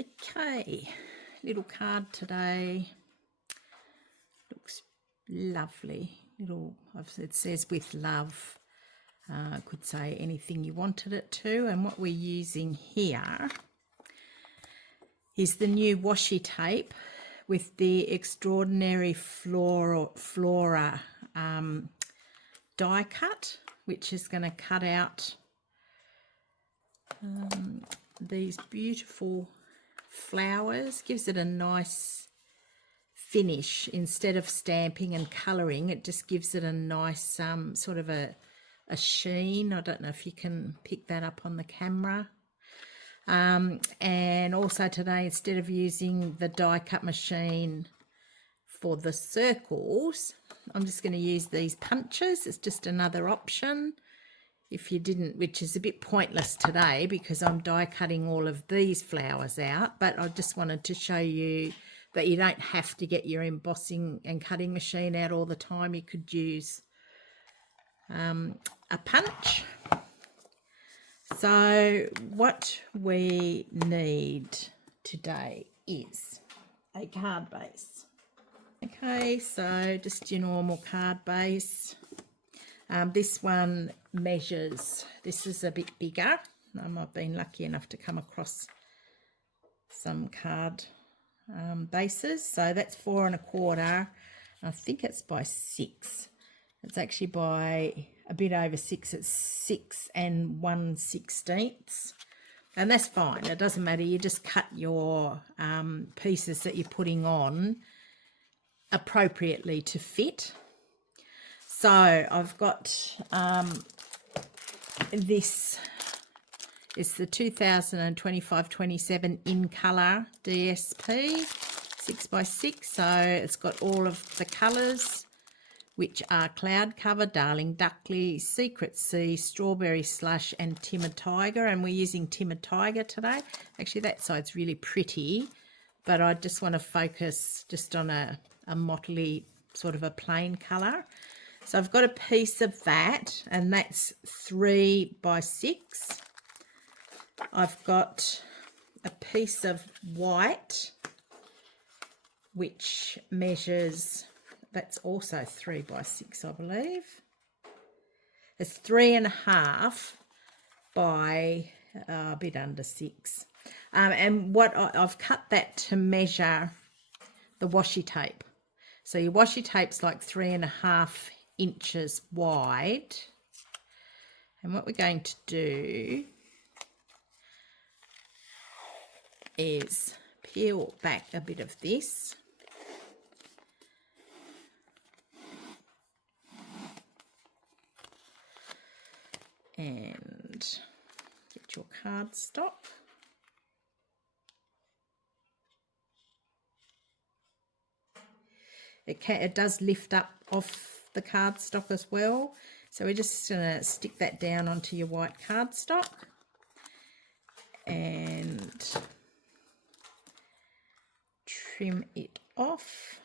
Okay, little card today. Looks lovely. Little, it says with love. Could say anything you wanted it to. And what we're using here is the new washi tape with the extraordinary Flora die cut, which is going to cut out these beautiful flowers. Gives it a nice finish. Instead of stamping and colouring, it just gives it a nice sort of a sheen. I don't know if you can pick that up on the camera. And also today, instead of using the die cut machine for the circles, I'm just going to use these punches. It's just another option. If you didn't, which is a bit pointless today because I'm die cutting all of these flowers out, but I just wanted to show you that you don't have to get your embossing and cutting machine out all the time. You could use a punch. So what we need today is a card base. Okay, so just your normal card base. This one measures, this is a bit bigger. I've been lucky enough to come across some card bases. So that's 4 1/4. I think it's by 6. It's actually by a bit over 6. It's 6 1/16. And that's fine. It doesn't matter. You just cut your pieces that you're putting on appropriately to fit. So I've got this is the 2025-27 In-colour DSP 6x6. So it's got all of the colours, which are Cloud Cover, Darling Duckly, Secret Sea, Strawberry Slush, and Timid Tiger. And we're using Timid Tiger today. Actually, that side's really pretty, but I just want to focus just on a mottly sort of a plain colour. So I've got a piece of that, and that's 3x6. I've got a piece of white, which measures, that's also 3x6, I believe. It's 3 1/2 by a bit under 6. And what I've cut that to measure the washi tape. So your washi tape's like 3 1/2 inches wide. And what we're going to do is peel back a bit of this. And get your cardstock. It does lift up off the cardstock as well. So we're just going to stick that down onto your white cardstock. And trim it off.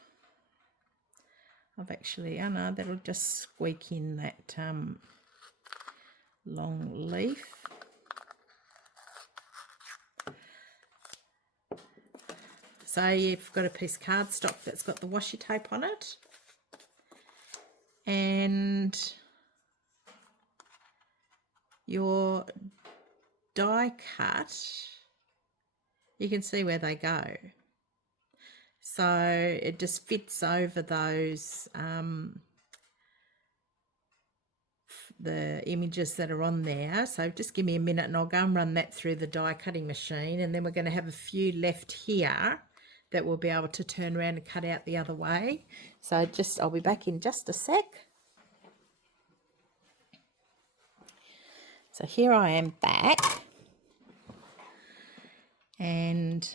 Oh no, that'll just squeak in that long leaf. So you've got a piece of cardstock that's got the washi tape on it, and your die cut, you can see where they go. So it just fits over those the images that are on there. So just give me a minute and I'll go and run that through the die cutting machine, and then we're going to have a few left here that we'll be able to turn around and cut out the other way. So I'll be back in just a sec. So here I am back, and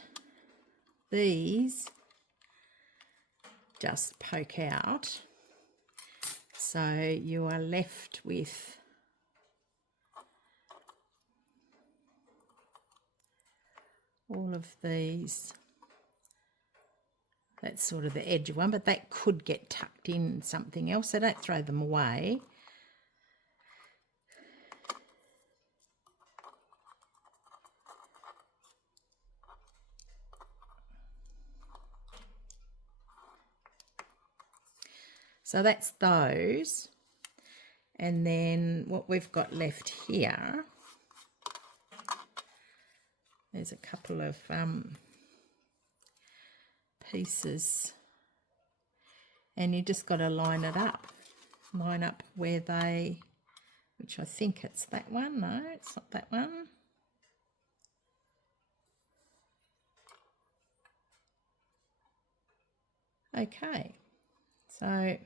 these just poke out. So you are left with all of these. That's sort of the edge one, but that could get tucked in something else, so don't throw them away. So that's those. And then what we've got left here, there's a couple of pieces, and you just got to line up where they, which I think it's that one. No, it's not that one. Okay, so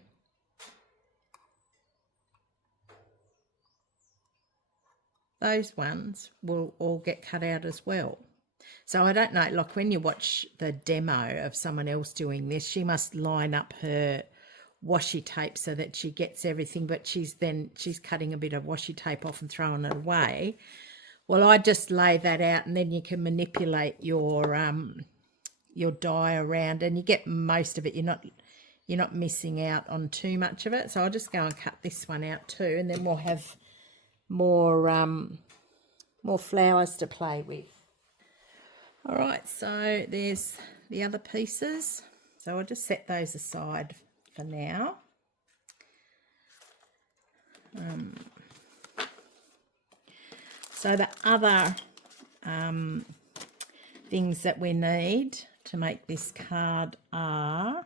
those ones will all get cut out as well. So I don't know, like when you watch the demo of someone else doing this, she must line up her washi tape so that she gets everything, but she's cutting a bit of washi tape off and throwing it away. Well, I just lay that out, and then you can manipulate your die around, and you get most of it. You're not missing out on too much of it. So I'll just go and cut this one out too, and then we'll have more flowers to play with. All right, so there's the other pieces. So I'll just set those aside for now. So the other things that we need to make this card are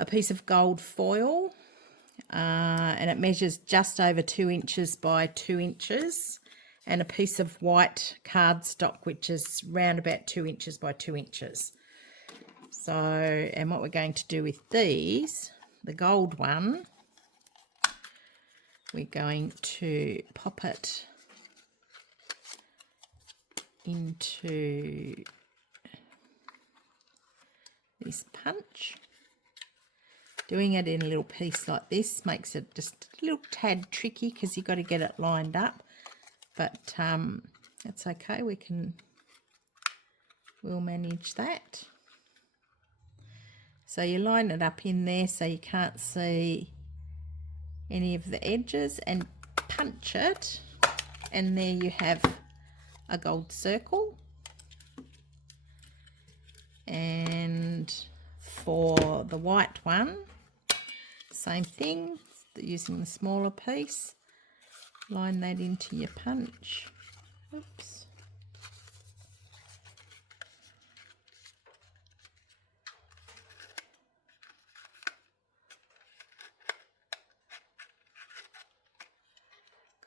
a piece of gold foil, and it measures just over 2 inches by 2 inches, and a piece of white cardstock, which is round about 2 inches by 2 inches. So, and what we're going to do with these, the gold one, we're going to pop it into this punch. Doing it in a little piece like this makes it just a little tad tricky because you've got to get it lined up, but it's okay, we'll manage that. So you line it up in there so you can't see any of the edges, and punch it, and there you have a gold circle. And for the white one, same thing, using the smaller piece, line that into your punch. Oops.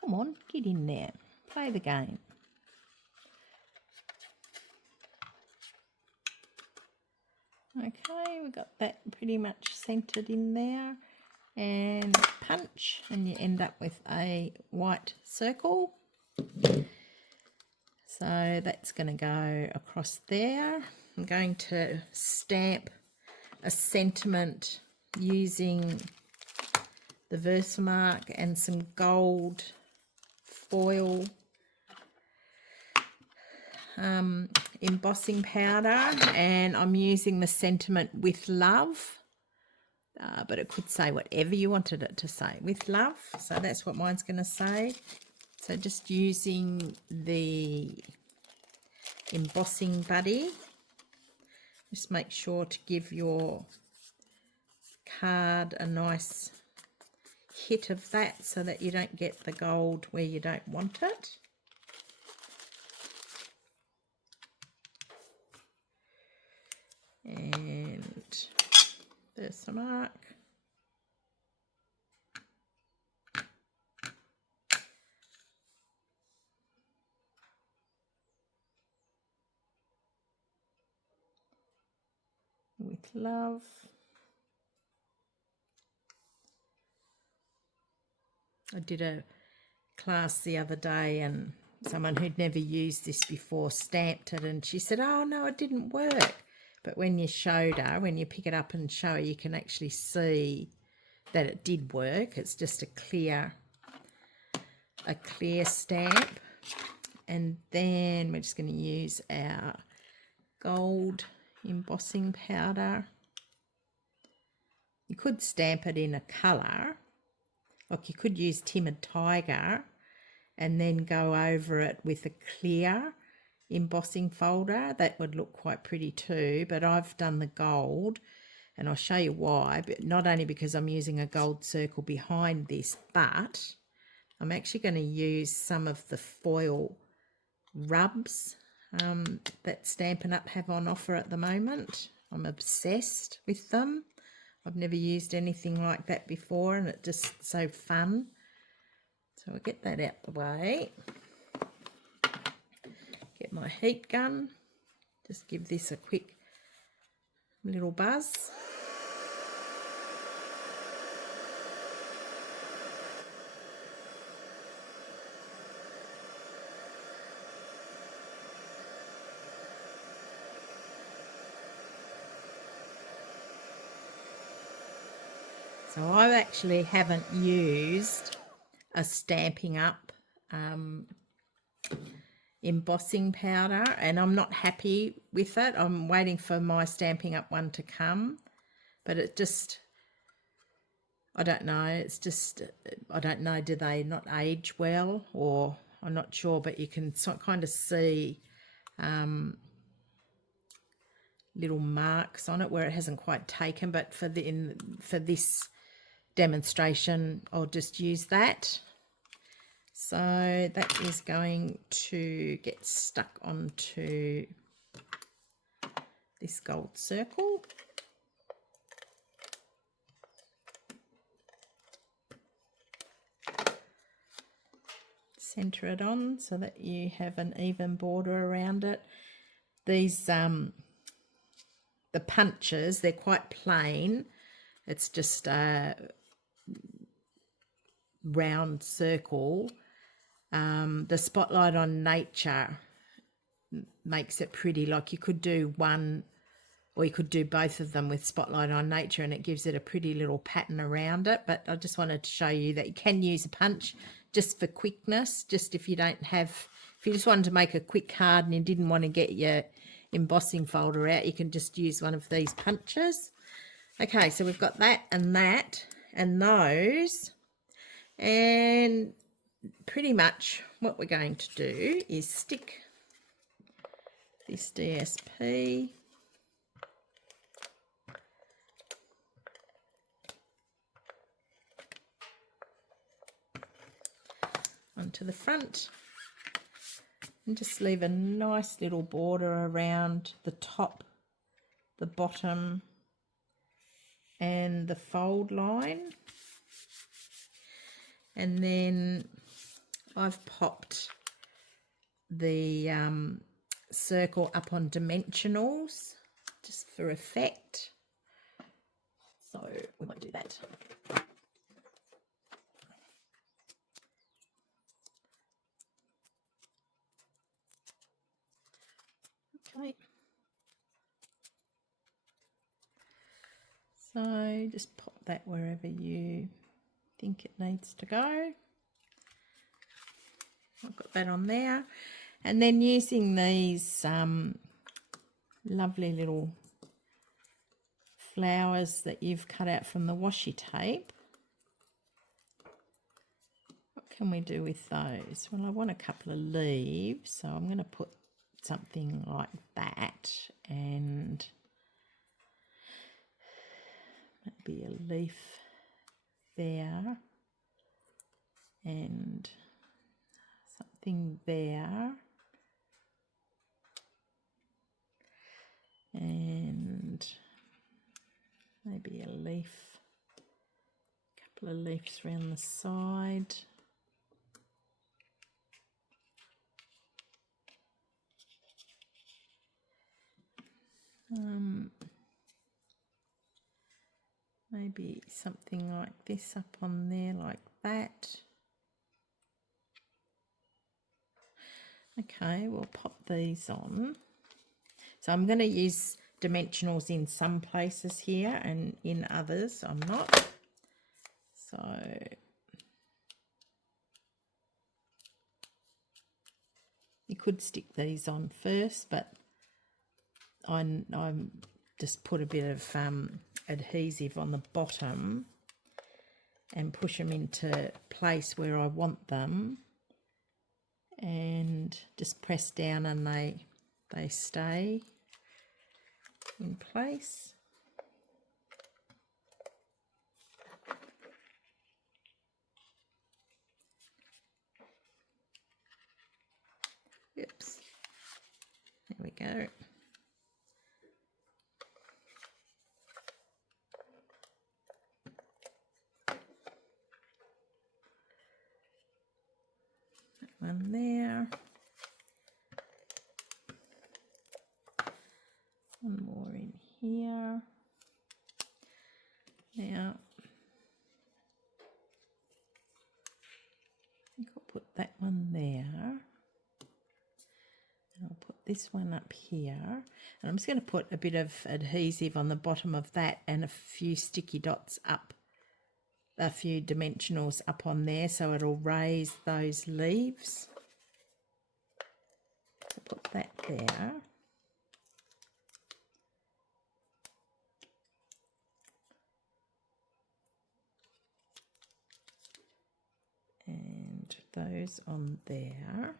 Come on, get in there, play the game. Okay, we've got that pretty much centered in there, and punch, and you end up with a white circle. So that's going to go across there. I'm going to stamp a sentiment using the Versamark and some gold foil embossing powder, and I'm using the sentiment "with love," but it could say whatever you wanted it to say, "with love." So that's what mine's going to say. So just using the embossing buddy, just make sure to give your card a nice hit of that so that you don't get the gold where you don't want it. And Versamark. With love. I did a class the other day, and someone who'd never used this before stamped it, and she said, "Oh no, it didn't work." But when you showed her, when you pick it up and show her, you can actually see that it did work. It's just a clear stamp. And then we're just going to use our gold embossing powder. You could stamp it in a colour, like you could use Timid Tiger and then go over it with a clear embossing folder. That would look quite pretty too, but I've done the gold, and I'll show you why, but not only because I'm using a gold circle behind this, but I'm actually going to use some of the foil rubs that Stampin' Up have on offer at the moment. I'm obsessed with them. I've never used anything like that before, and it's just so fun. So I'll get that out the way. Get my heat gun. Just give this a quick little buzz. So I actually haven't used a Stampin' Up embossing powder, and I'm not happy with it. I'm waiting for my Stampin' Up one to come, but it just, I don't know, it's just, I don't know, do they not age well, or I'm not sure, but you can kind of see little marks on it where it hasn't quite taken, but for this demonstration I'll just use that. So that is going to get stuck onto this gold circle. Center it on so that you have an even border around it. These the punches, they're quite plain. It's just a round circle. The Spotlight on Nature makes it pretty. Like you could do one, or you could do both of them with Spotlight on Nature, and it gives it a pretty little pattern around it. But I just wanted to show you that you can use a punch just for quickness. Just if you don't have, if you just wanted to make a quick card and you didn't want to get your embossing folder out, you can just use one of these punches. Okay, so we've got that and those, and pretty much what we're going to do is stick this DSP onto the front and just leave a nice little border around the top, the bottom and the fold line. And then I've popped the circle up on dimensionals just for effect. So we might do that. Okay. So just pop that wherever you think it needs to go. I've got that on there, and then using these lovely little flowers that you've cut out from the washi tape. What can we do with those? Well, I want a couple of leaves, so I'm going to put something like that, and maybe a leaf there, and something there, and maybe a leaf, a couple of leaves around the side. Maybe something like this up on there, like that. Okay, we'll pop these on. So I'm going to use dimensionals in some places here, and in others I'm not. So you could stick these on first, but I'm just put a bit of adhesive on the bottom and push them into place where I want them, and just press down and they stay in place. Oops. There we go. That one there. One more in here. Now, I think I'll put that one there. And I'll put this one up here. And I'm just going to put a bit of adhesive on the bottom of that and a few sticky dots up, a few dimensionals up on there so it'll raise those leaves. So put that there. And those on there.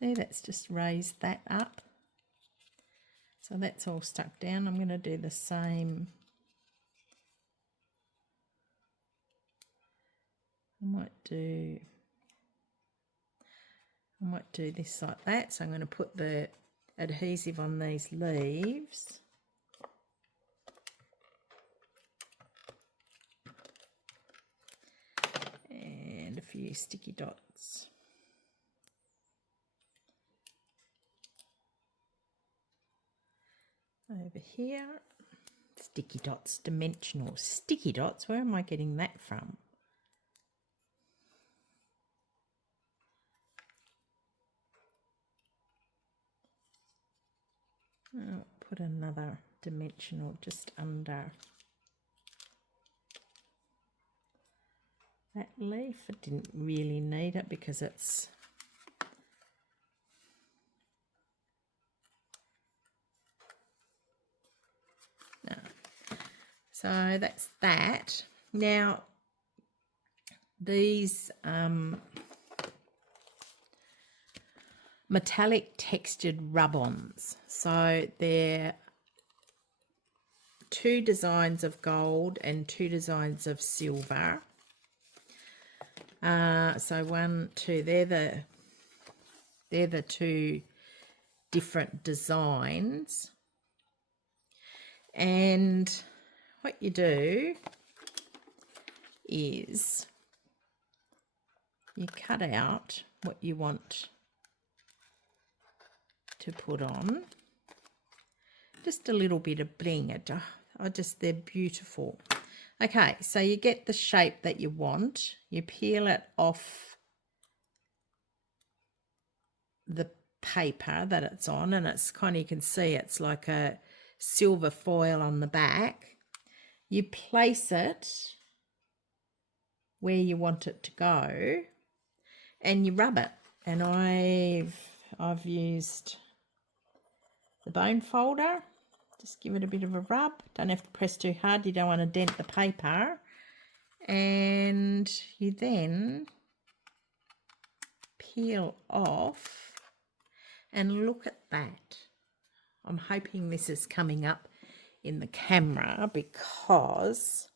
See, that's just raised that up. So that's all stuck down. I'm going to do the same. I might do this like that. So I'm going to put the adhesive on these leaves. And a few sticky dots. Over here. Sticky dots, dimensional sticky dots. Where am I getting that from? I'll put another dimensional just under that leaf. I didn't really need it because it's no. So that's that. Now these Metallic Textured Rub Ons. So they're 2 designs of gold and 2 designs of silver. So 1, 2, they're the 2 different designs. And what you do is you cut out what you want to put on. Just a little bit of bling. They're beautiful. Okay, so you get the shape that you want. You peel it off the paper that it's on, and it's kind of, you can see it's like a silver foil on the back. You place it where you want it to go, and you rub it. And I've used the bone folder. Just give it a bit of a rub. Don't have to press too hard. You don't want to dent the paper. And you then peel off, and look at that. I'm hoping this is coming up in the camera because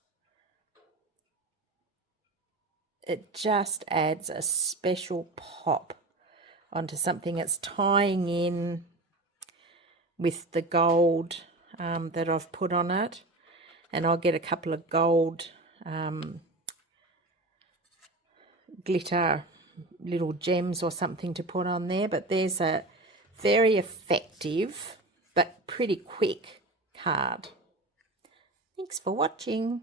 it just adds a special pop onto something. It's tying in with the gold that I've put on it, and I'll get a couple of gold glitter little gems or something to put on there. But there's a very effective but pretty quick card. Thanks for watching.